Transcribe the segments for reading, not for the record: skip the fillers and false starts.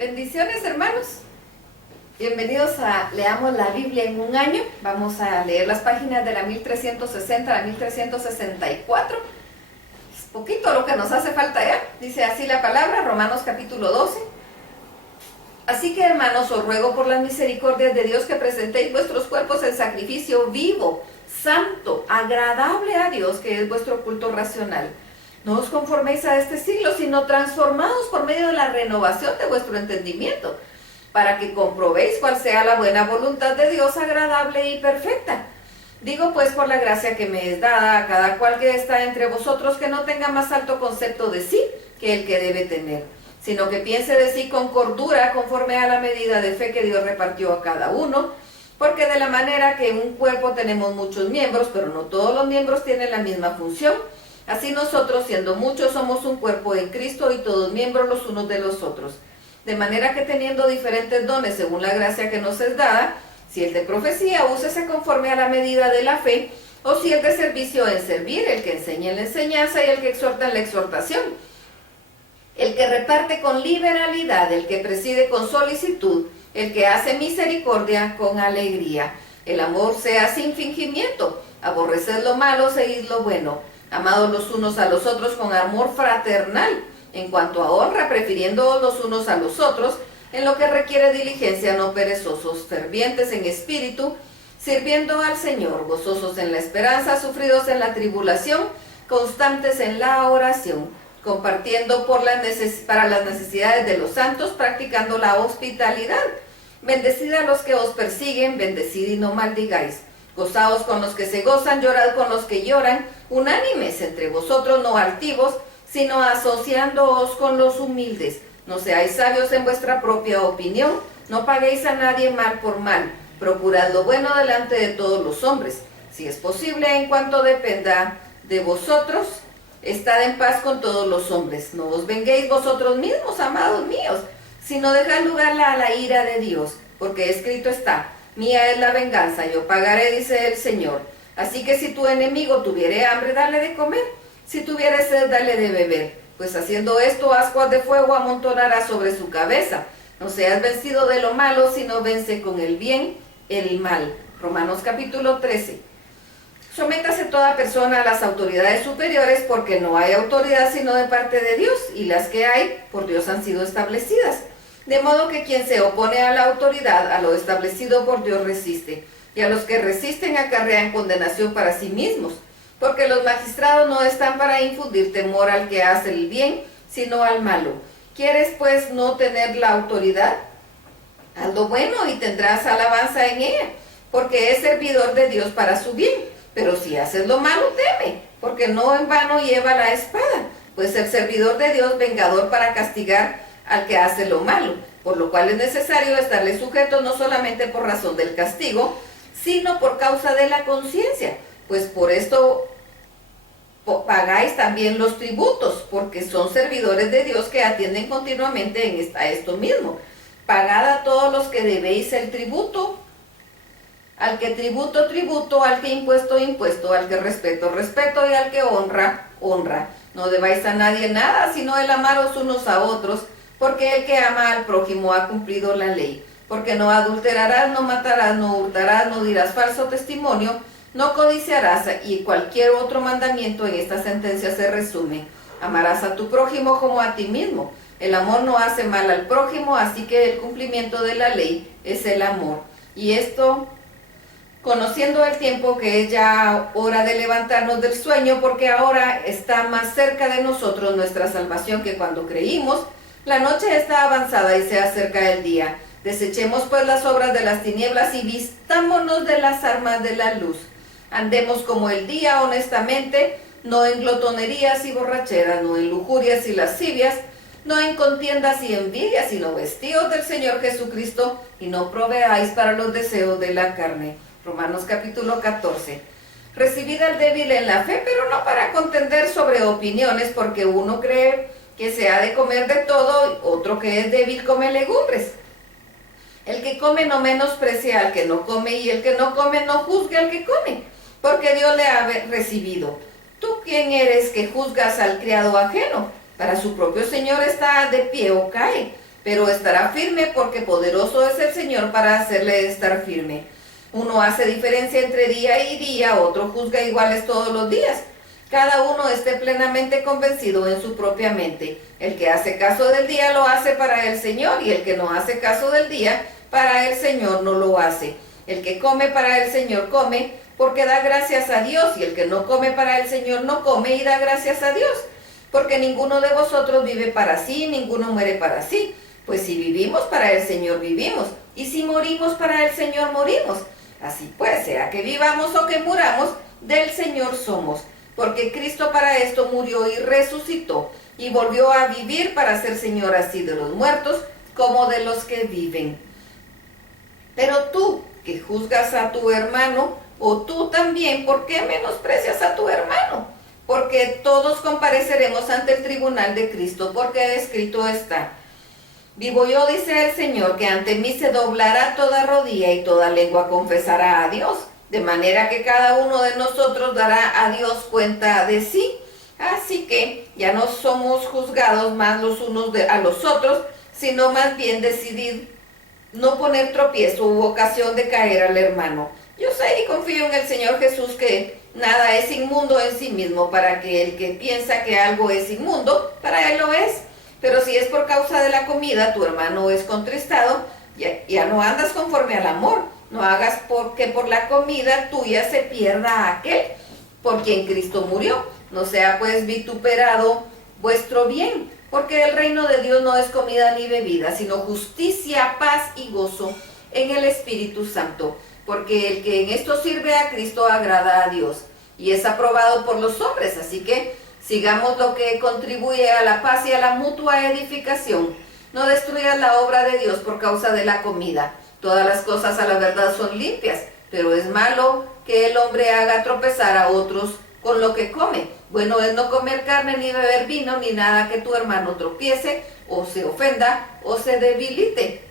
Bendiciones, hermanos. Bienvenidos a Leamos la Biblia en un año. Vamos a leer las páginas de la 1360 a la 1364. Es poquito lo que nos hace falta ya. Dice así la palabra, Romanos capítulo 12. Así que, hermanos, os ruego por las misericordias de Dios que presentéis vuestros cuerpos en sacrificio vivo, santo, agradable a Dios, que es vuestro culto racional. No os conforméis a este siglo, sino transformados por medio de la renovación de vuestro entendimiento, para que comprobéis cuál sea la buena voluntad de Dios, agradable y perfecta. Digo pues por la gracia que me es dada a cada cual que está entre vosotros, que no tenga más alto concepto de sí que el que debe tener, sino que piense de sí con cordura, conforme a la medida de fe que Dios repartió a cada uno, porque de la manera que en un cuerpo tenemos muchos miembros, pero no todos los miembros tienen la misma función, así nosotros, siendo muchos, somos un cuerpo en Cristo y todos miembros los unos de los otros. De manera que teniendo diferentes dones según la gracia que nos es dada, si el de profecía, úsese conforme a la medida de la fe, o si el de servicio, en servir, el que enseña en la enseñanza y el que exhorta en la exhortación, el que reparte con liberalidad, el que preside con solicitud, el que hace misericordia con alegría. El amor sea sin fingimiento, aborreced lo malo, seguid lo bueno, amados los unos a los otros con amor fraternal, en cuanto a honra, prefiriéndoos los unos a los otros, en lo que requiere diligencia, no perezosos, fervientes en espíritu, sirviendo al Señor, gozosos en la esperanza, sufridos en la tribulación, constantes en la oración, compartiendo para las necesidades de los santos, practicando la hospitalidad. Bendecid a los que os persiguen, bendecid y no maldigáis. Gozaos con los que se gozan, llorad con los que lloran, unánimes entre vosotros, no altivos, sino asociándoos con los humildes. No seáis sabios en vuestra propia opinión, no paguéis a nadie mal por mal, procurad lo bueno delante de todos los hombres. Si es posible, en cuanto dependa de vosotros, estad en paz con todos los hombres. No os venguéis vosotros mismos, amados míos, sino dejad lugar a la ira de Dios, porque escrito está: mía es la venganza, yo pagaré, dice el Señor. Así que si tu enemigo tuviere hambre, dale de comer, si tuviere sed, dale de beber, pues haciendo esto, ascuas de fuego amontonará sobre su cabeza. No seas vencido de lo malo, sino vence con el bien el mal. Romanos capítulo 13. Sométase toda persona a las autoridades superiores, porque no hay autoridad sino de parte de Dios, y las que hay por Dios han sido establecidas. De modo que quien se opone a la autoridad, a lo establecido por Dios, resiste, y a los que resisten acarrean condenación para sí mismos, porque los magistrados no están para infundir temor al que hace el bien, sino al malo. ¿Quieres pues no tener la autoridad? Haz lo bueno y tendrás alabanza en ella, porque es servidor de Dios para su bien. Pero si haces lo malo, teme, porque no en vano lleva la espada, pues el servidor de Dios vengador para castigar al que hace lo malo, por lo cual es necesario estarle sujeto no solamente por razón del castigo, sino por causa de la conciencia, pues por esto pagáis también los tributos, porque son servidores de Dios que atienden continuamente a esto mismo. Pagad a todos los que debéis el tributo, al que tributo, tributo, al que impuesto, impuesto, al que respeto, respeto, y al que honra, honra. No debáis a nadie nada, sino el amaros unos a otros, porque el que ama al prójimo ha cumplido la ley. Porque no adulterarás, no matarás, no hurtarás, no dirás falso testimonio, no codiciarás, y cualquier otro mandamiento en esta sentencia se resume: amarás a tu prójimo como a ti mismo. El amor no hace mal al prójimo, así que el cumplimiento de la ley es el amor. Y esto, conociendo el tiempo, que es ya hora de levantarnos del sueño, porque ahora está más cerca de nosotros nuestra salvación que cuando creímos. La noche está avanzada y se acerca el día. Desechemos pues las obras de las tinieblas y vistámonos de las armas de la luz. Andemos como el día, honestamente, no en glotonerías y borracheras, no en lujurias y lascivias, no en contiendas y envidias, sino vestidos del Señor Jesucristo, y no proveáis para los deseos de la carne. Romanos capítulo 14. Recibid al débil en la fe, pero no para contender sobre opiniones, porque uno cree que se ha de comer de todo, otro que es débil come legumbres. El que come no menosprecia al que no come, y el que no come no juzgue al que come, porque Dios le ha recibido. ¿Tú quién eres que juzgas al criado ajeno? Para su propio Señor está de pie o cae, pero estará firme porque poderoso es el Señor para hacerle estar firme. Uno hace diferencia entre día y día, otro juzga iguales todos los días. Cada uno esté plenamente convencido en su propia mente. El que hace caso del día lo hace para el Señor, y el que no hace caso del día, para el Señor no lo hace. El que come para el Señor come, porque da gracias a Dios, y el que no come para el Señor no come y da gracias a Dios. Porque ninguno de vosotros vive para sí, ninguno muere para sí. Pues si vivimos, para el Señor vivimos, y si morimos, para el Señor morimos. Así pues, sea que vivamos o que muramos, del Señor somos. Porque Cristo para esto murió y resucitó, y volvió a vivir para ser Señor así de los muertos como de los que viven. Pero tú, que juzgas a tu hermano, o tú también, ¿por qué menosprecias a tu hermano? Porque todos compareceremos ante el tribunal de Cristo, porque escrito está: vivo yo, dice el Señor, que ante mí se doblará toda rodilla y toda lengua confesará a Dios. De manera que cada uno de nosotros dará a Dios cuenta de sí. Así que ya no somos juzgados más los unos a los otros, sino más bien decidid no poner tropiezo u ocasión de caer al hermano. Yo sé y confío en el Señor Jesús que nada es inmundo en sí mismo, para que el que piensa que algo es inmundo, para él lo es. Pero si es por causa de la comida, tu hermano es contristado, ya no andas conforme al amor. No hagas porque por la comida tuya se pierda aquel por quien Cristo murió. No sea pues vituperado vuestro bien, porque el reino de Dios no es comida ni bebida, sino justicia, paz y gozo en el Espíritu Santo. Porque el que en esto sirve a Cristo agrada a Dios y es aprobado por los hombres. Así que sigamos lo que contribuye a la paz y a la mutua edificación. No destruyas la obra de Dios por causa de la comida. Todas las cosas a la verdad son limpias, pero es malo que el hombre haga tropezar a otros con lo que come. Bueno es no comer carne, ni beber vino, ni nada que tu hermano tropiece, o se ofenda, o se debilite.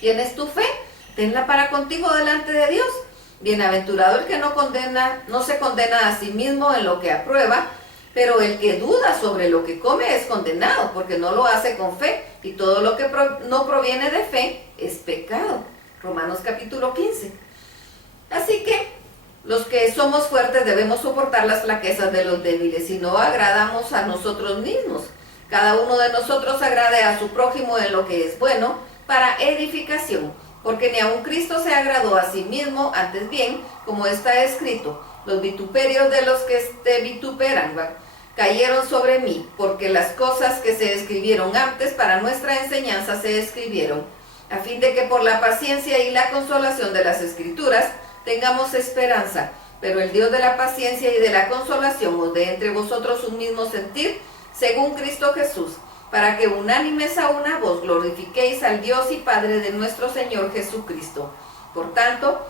¿Tienes tu fe? Tenla para contigo delante de Dios. Bienaventurado el que no se condena a sí mismo en lo que aprueba, pero el que duda sobre lo que come es condenado, porque no lo hace con fe, y todo lo que no proviene de fe es pecado. Romanos capítulo 15. Así que los que somos fuertes debemos soportar las flaquezas de los débiles, y no agradamos a nosotros mismos. Cada uno de nosotros agrade a su prójimo en lo que es bueno, para edificación, porque ni aun Cristo se agradó a sí mismo, antes bien, como está escrito: los vituperios de los que te vituperan cayeron sobre mí, porque las cosas que se escribieron antes para nuestra enseñanza se escribieron, a fin de que por la paciencia y la consolación de las Escrituras tengamos esperanza. Pero el Dios de la paciencia y de la consolación os dé entre vosotros un mismo sentir, según Cristo Jesús, para que unánimes a una voz glorifiquéis al Dios y Padre de nuestro Señor Jesucristo. Por tanto,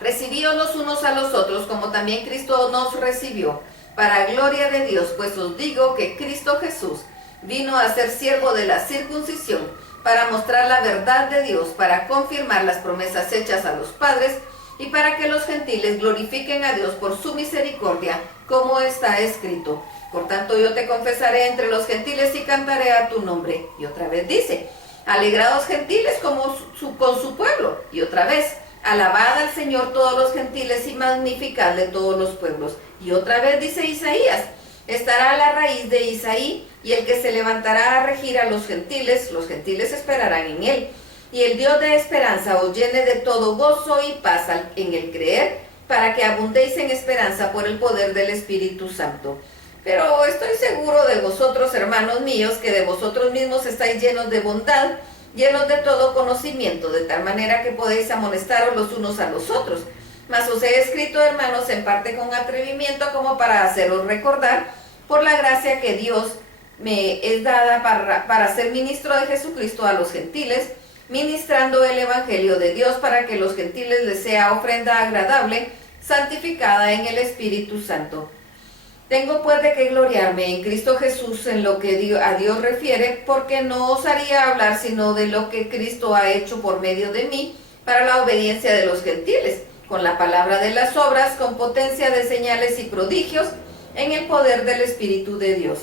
recibíos los unos a los otros, como también Cristo nos recibió, para gloria de Dios. Pues os digo que Cristo Jesús vino a ser siervo de la circuncisión, para mostrar la verdad de Dios, para confirmar las promesas hechas a los padres, y para que los gentiles glorifiquen a Dios por su misericordia, como está escrito: por tanto yo te confesaré entre los gentiles y cantaré a tu nombre. Y otra vez dice: alegrados gentiles con su pueblo. Y otra vez: alabad al Señor todos los gentiles y magnificadle todos los pueblos. Y otra vez dice Isaías: estará la raíz de Isaí, y el que se levantará a regir a los gentiles esperarán en él. Y el Dios de esperanza os llene de todo gozo y paz en el creer, para que abundéis en esperanza por el poder del Espíritu Santo. Pero estoy seguro de vosotros, hermanos míos, que de vosotros mismos estáis llenos de bondad, llenos de todo conocimiento, de tal manera que podéis amonestaros los unos a los otros. Mas os he escrito, hermanos, en parte con atrevimiento, como para haceros recordar, por la gracia que Dios me es dada para ser ministro de Jesucristo a los gentiles, ministrando el Evangelio de Dios, para que los gentiles les sea ofrenda agradable, santificada en el Espíritu Santo. Tengo pues de qué gloriarme en Cristo Jesús en lo que a Dios refiere, porque no osaría hablar sino de lo que Cristo ha hecho por medio de mí, para la obediencia de los gentiles, con la palabra de las obras, con potencia de señales y prodigios, en el poder del Espíritu de Dios,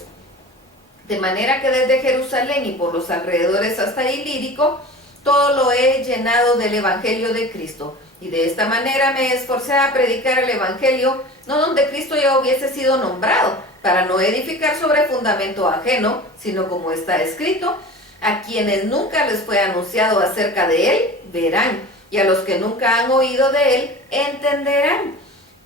De manera que desde Jerusalén y por los alrededores hasta Ilírico, todo lo he llenado del Evangelio de Cristo. Y de esta manera me esforcé a predicar el Evangelio, no donde Cristo ya hubiese sido nombrado, para no edificar sobre fundamento ajeno, sino como está escrito: a quienes nunca les fue anunciado acerca de él, verán, y a los que nunca han oído de él, entenderán.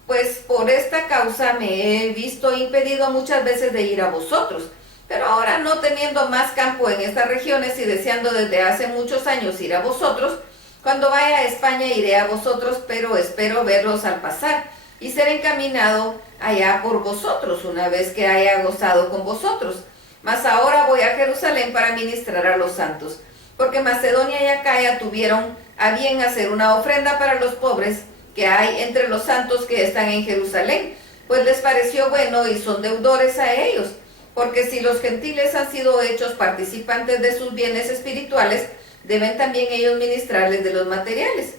Pues por esta causa me he visto impedido muchas veces de ir a vosotros. Pero ahora, no teniendo más campo en estas regiones y deseando desde hace muchos años ir a vosotros, cuando vaya a España iré a vosotros, pero espero verlos al pasar y ser encaminado allá por vosotros, una vez que haya gozado con vosotros. Mas ahora voy a Jerusalén para ministrar a los santos, porque Macedonia y Acaya tuvieron a bien hacer una ofrenda para los pobres que hay entre los santos que están en Jerusalén, pues les pareció bueno y son deudores a ellos, porque si los gentiles han sido hechos participantes de sus bienes espirituales, deben también ellos ministrarles de los materiales.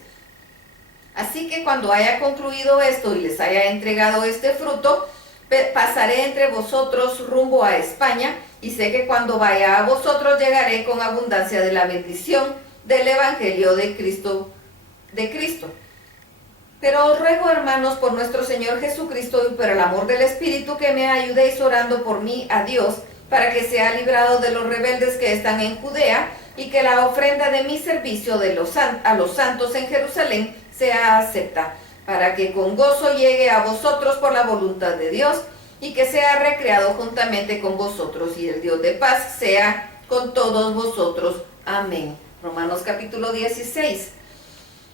Así que cuando haya concluido esto y les haya entregado este fruto, pasaré entre vosotros rumbo a España, y sé que cuando vaya a vosotros llegaré con abundancia de la bendición del Evangelio de Cristo. Pero os ruego, hermanos, por nuestro Señor Jesucristo y por el amor del Espíritu, que me ayudéis orando por mí a Dios, para que sea librado de los rebeldes que están en Judea, y que la ofrenda de mi servicio a los santos en Jerusalén sea acepta, para que con gozo llegue a vosotros por la voluntad de Dios, y que sea recreado juntamente con vosotros, y el Dios de paz sea con todos vosotros. Amén. Romanos capítulo 16.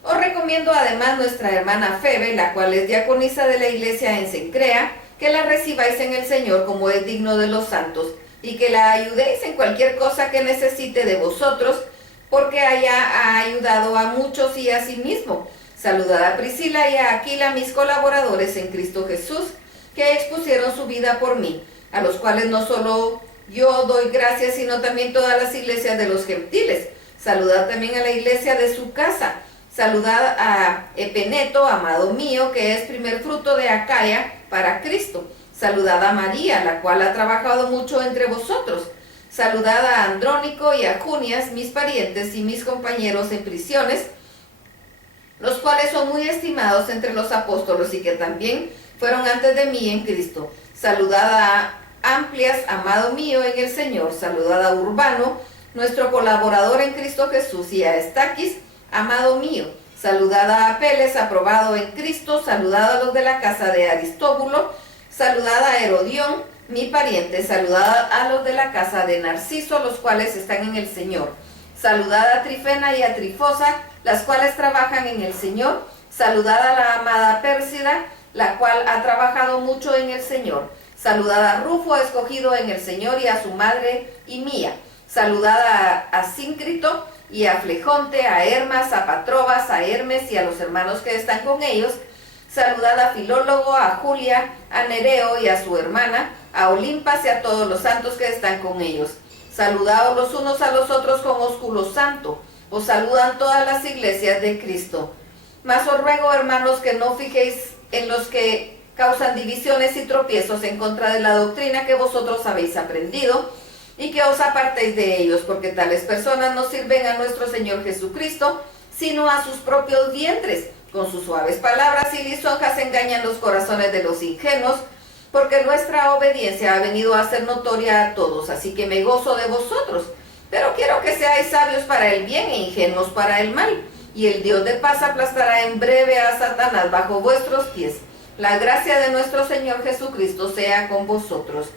Os recomiendo además nuestra hermana Febe, la cual es diaconisa de la iglesia en Cencrea, que la recibáis en el Señor como es digno de los santos, y que la ayudéis en cualquier cosa que necesite de vosotros, porque ha ayudado a muchos y a sí mismo. Saludad a Priscila y a Aquila, mis colaboradores en Cristo Jesús, que expusieron su vida por mí, a los cuales no solo yo doy gracias, sino también todas las iglesias de los gentiles. Saludad también a la iglesia de su casa. Saludad a Epeneto, amado mío, que es primer fruto de Acaya para Cristo. Saludad a María, la cual ha trabajado mucho entre vosotros. Saludad a Andrónico y a Junias, mis parientes y mis compañeros en prisiones, los cuales son muy estimados entre los apóstolos y que también fueron antes de mí en Cristo. Saludad a Amplias, amado mío en el Señor. Saludad a Urbano, nuestro colaborador en Cristo Jesús, y a Estaquis, amado mío. Saludad a Apeles, aprobado en Cristo. Saludad a los de la casa de Aristóbulo. Saludad a Herodión, mi pariente. Saludad a los de la casa de Narciso, los cuales están en el Señor. Saludad a Trifena y a Trifosa, las cuales trabajan en el Señor. Saludad a la amada Pérsida, la cual ha trabajado mucho en el Señor. Saludad a Rufo, escogido en el Señor, y a su madre y mía. Saludad a Síncrito y a Flegonte, a Hermas, a Patrobas, a Hermes y a los hermanos que están con ellos. Saludad a Filólogo, a Julia, a Nereo y a su hermana, a Olimpas y a todos los santos que están con ellos. Saludaos los unos a los otros con ósculo santo. Os saludan todas las iglesias de Cristo. Mas os ruego, hermanos, que no fijéis en los que causan divisiones y tropiezos en contra de la doctrina que vosotros habéis aprendido, y que os apartéis de ellos, porque tales personas no sirven a nuestro Señor Jesucristo, sino a sus propios vientres. Con sus suaves palabras y lisonjas engañan los corazones de los ingenuos, porque nuestra obediencia ha venido a ser notoria a todos. Así que me gozo de vosotros, pero quiero que seáis sabios para el bien e ingenuos para el mal. Y el Dios de paz aplastará en breve a Satanás bajo vuestros pies. La gracia de nuestro Señor Jesucristo sea con vosotros.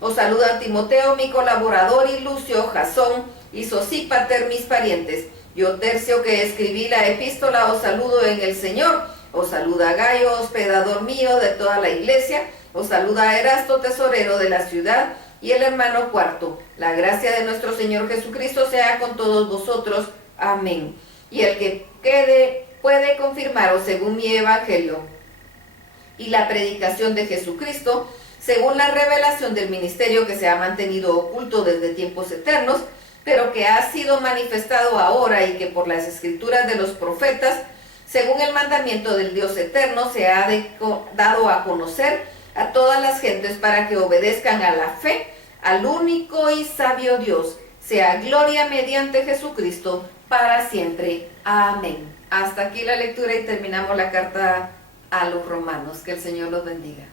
Os saluda Timoteo, mi colaborador, y Lucio, Jasón y Sosípater, mis parientes. Yo, Tercio, que escribí la epístola, os saludo en el Señor. Os saluda Gayo, hospedador mío de toda la iglesia. Os saluda Erasto, tesorero de la ciudad, y el hermano Cuarto. La gracia de nuestro Señor Jesucristo sea con todos vosotros. Amén. Y el que quede puede confirmaros según mi evangelio y la predicación de Jesucristo, según la revelación del ministerio que se ha mantenido oculto desde tiempos eternos, pero que ha sido manifestado ahora, y que por las escrituras de los profetas, según el mandamiento del Dios eterno, se ha dado a conocer a todas las gentes, para que obedezcan a la fe al único y sabio Dios, sea gloria mediante Jesucristo para siempre. Amén. Hasta aquí la lectura y terminamos la carta a los romanos. Que el Señor los bendiga.